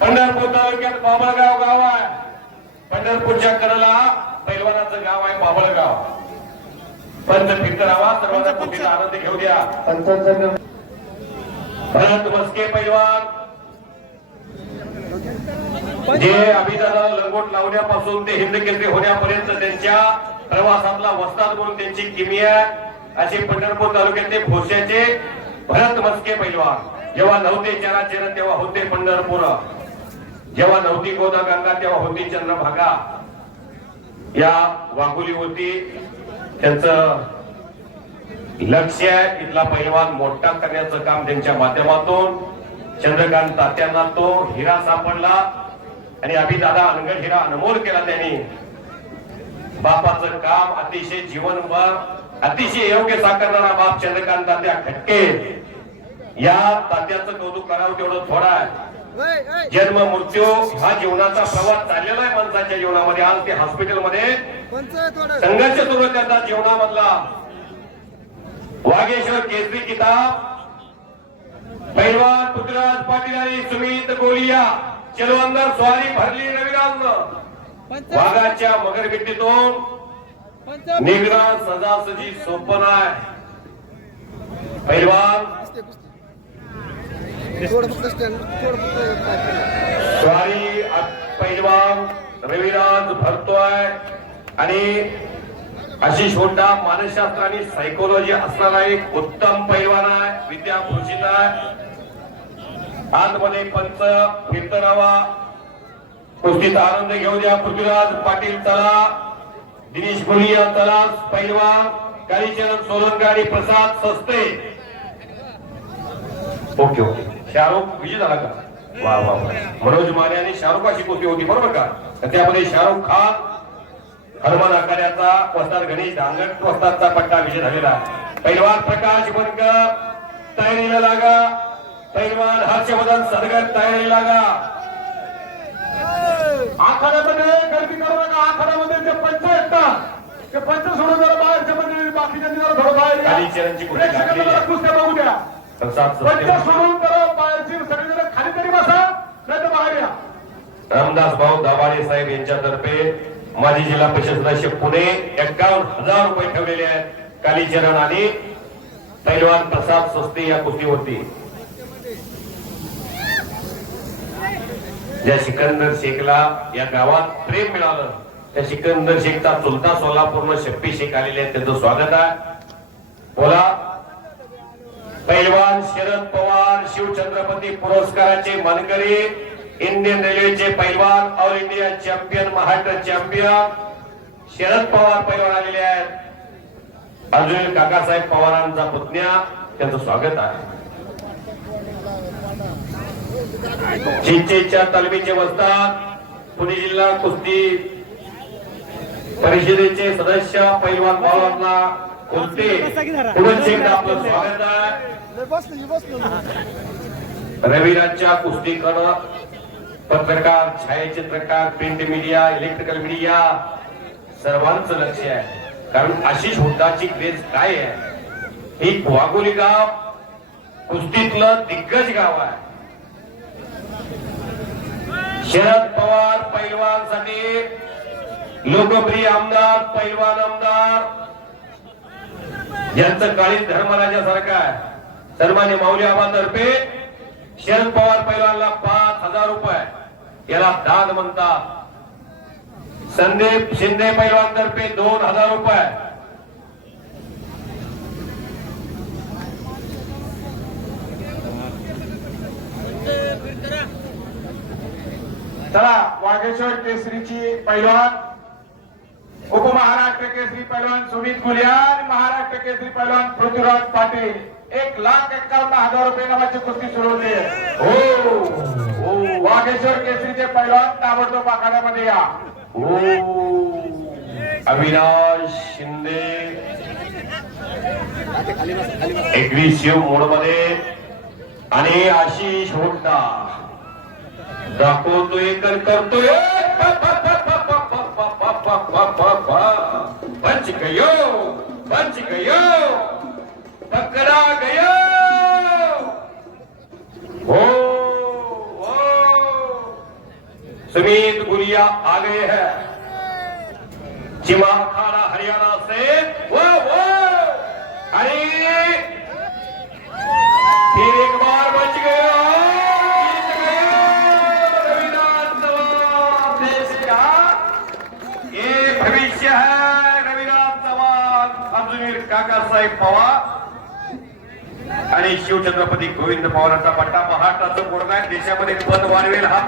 पंढरपूर तालुक्यात बाबळगाव गाव आहे. पंढरपूरच्या कडेला पैलवानाचं गाव आहे बाबळगाव. पंच फिरतरावा सर्वांना कुठेला आनंद घेऊ द्या. भरत मस्के पैलवान जे अभिदानाला लंगोट लावण्यापासून ते हिंद केसरी होण्यापर्यंत त्यांच्या प्रवासातला वस्ताद म्हणून त्यांची किमिया असे पंढरपूर तालुक्यातले भोश्याचे भरत मस्के पैलवान. जेव्हा नव्हते चराचर तेव्हा होते पंढरपूर, जेव्हा नव्हती गोदा गंगा तेव्हा होती चंद्रभागा. या वाघोलीवरती त्यांचं लक्ष आहे. इथला पैलवान मोठा करण्याचं काम त्यांच्या माध्यमातून चंद्रकांत तात्यांना तो हिरा सापडला आणि अभिदादा अनगड हिरा अनमोल केला त्यांनी. बापाचं काम अतिशय जीवनभर अतिशय योग्य साकारणारा बाप चंद्रकांत तात्या खटके. या तात्याचं कौतुक करावं तेवढं थोडं आहे. जन्म मृत्यू हा जीवनाचा प्रवास चाललेला आहे माणसाच्या जीवनामध्ये. आज ते हॉस्पिटलमध्ये संघर्ष सुरू आहे त्यांचा जीवनामधला. वागेश्वर केसरी किताब पैलवान पृथ्वीराज पाटील आणि सुमित गोलिया. चलो अंदर स्वारी भरली रविराजनं. वाघाच्या मगरबिट्टीतून निग्रह सजासजी सोपन आहे. पैलवान स्वारी पैलवान रविराज भरतोय आणि आशिष होंडा मानसशास्त्र आणि सायकोलॉजी असणारा एक उत्तम पैलवान आहे. विद्याभूषित आहे. आतमध्ये पंच फिरतरावा कुस्तीचा आनंद घेऊ द्या. पृथ्वीराज पाटील चला, दिनेश गुलिया चला, पैलवान कालीचरण सोलंकी आणि प्रसाद सस्ते. Okay okay. शाहरुख विजय झाला का? वा वा वा. मनोज माने आणि शाहरुख अशी कुस्ती होती बरोबर का? त्यामध्ये शाहरुख खान हनुमान आखाड्याचा वस्ताद गणेश धांगट वस्तादचा पट्टा विजय झालेला. पैलवान प्रकाश बनकर तयारीला लागा. पैलवान हर्षवर्धन सदगर तयारीला लागा. आखाड्यामध्ये गर्दी करू नका. आखाड्यामध्ये जे पंच येतात ते पंच सोडून जरा बाहेरच्या मंडळी बाकीच्या जरा थोडं बाहेर या. कालीचरणची कुस्ती लागलेली आहे. कुस्त्या बघू द्या. प्रसाद पंच सस्ते सोडून जरा बाहेरची सगळीजण खाली तरी बसा, नाही तर बाहेर या. रामदास भाऊ दाभाडे साहेब यांच्यातर्फे माजी जिल्हा परिषद सदस्य पुणे 51,000 रुपये ठेवलेले आहेत. कालीचरण आणि पैलवान प्रसाद सस्ते या कुस्तीवरती. ज्या सिकंदर शेखला या गावात प्रेम मिळालं त्या सिकंदर शेखचा चुलता सोलापूरनं शप्पी शेख आलेले आहेत. त्यांचं स्वागत आहे. बोला. पैलवान शरद पवार शिवछत्रपती पुरस्काराचे मानकरी, इंडियन रेल्वेचे पैलवान, all India champion, Maharashtra champion Sharad Pawar पैलवान आलेले आहेत. अर्जुन काकासाहेब पवारांचा पुतण्या त्यांचं स्वागत आहे. चिंचेच्या तालमीचे वस्ताद, पुणे जिल्हा कुस्ती परिषदेचे सदस्य पैलवान भावांना कुस्ती पुढे आपलं स्वागत आहे. रविराजच्या कुस्तीकडं पत्रकार, छायाचित्रकार, प्रिंट मीडिया, इलेक्ट्रिकल मीडिया सर्वांचं लक्ष आहे. कारण आशिष हुड्डाची क्रेज काय आहे. ही वाघोली गाव कुस्तीतलं दिग्गज गाव आहे. शरद पवार पैलवानसाठी लोकप्रिय आमदार, पैलवान आमदार यांचं काळीज धर्मराजासारखं आहे. सन्मान्य माऊली आबातर्फे शरद पवार पैलवानला 5,000 रुपये याला दान म्हणतात. संदीप शिंदे पैलवान तर्फे 2,000 रुपये. चला, वाघेश्वर केसरीची पैलवान, उपमहाराष्ट्र केसरी पैलवान सुमित गुलिया आणि महाराष्ट्र केसरी पैलवान पृथ्वीराज पाटील 1,51,000 रुपये नावाची कुस्ती सुरू होते. हो, वाघेश्वर केसरीचे पैलवान ताबडतोब आखाड्यामध्ये या. अविनाश शिंदे एग्रेसिव्ह मोड मध्ये आणि आशिष हुड्डा दाखवतोय करतोय. बच गयो पकड़ा गयो. हो सुमित गुलिया आ गए हैं। चिमा अखाड़ा हरियाणा से वो अरे फिर एक बार बच गए, जीत गए रविनाथ चव्हाण। देश का ये भविष्य है रविनाथ चव्हाण, अर्जुनीर काकासाहेब पवार आणि शिवछत्रपती गोविंद पवारांचा पट्टा महाराष्ट्राचं पोरगा देशामध्ये पद वाढवेल हा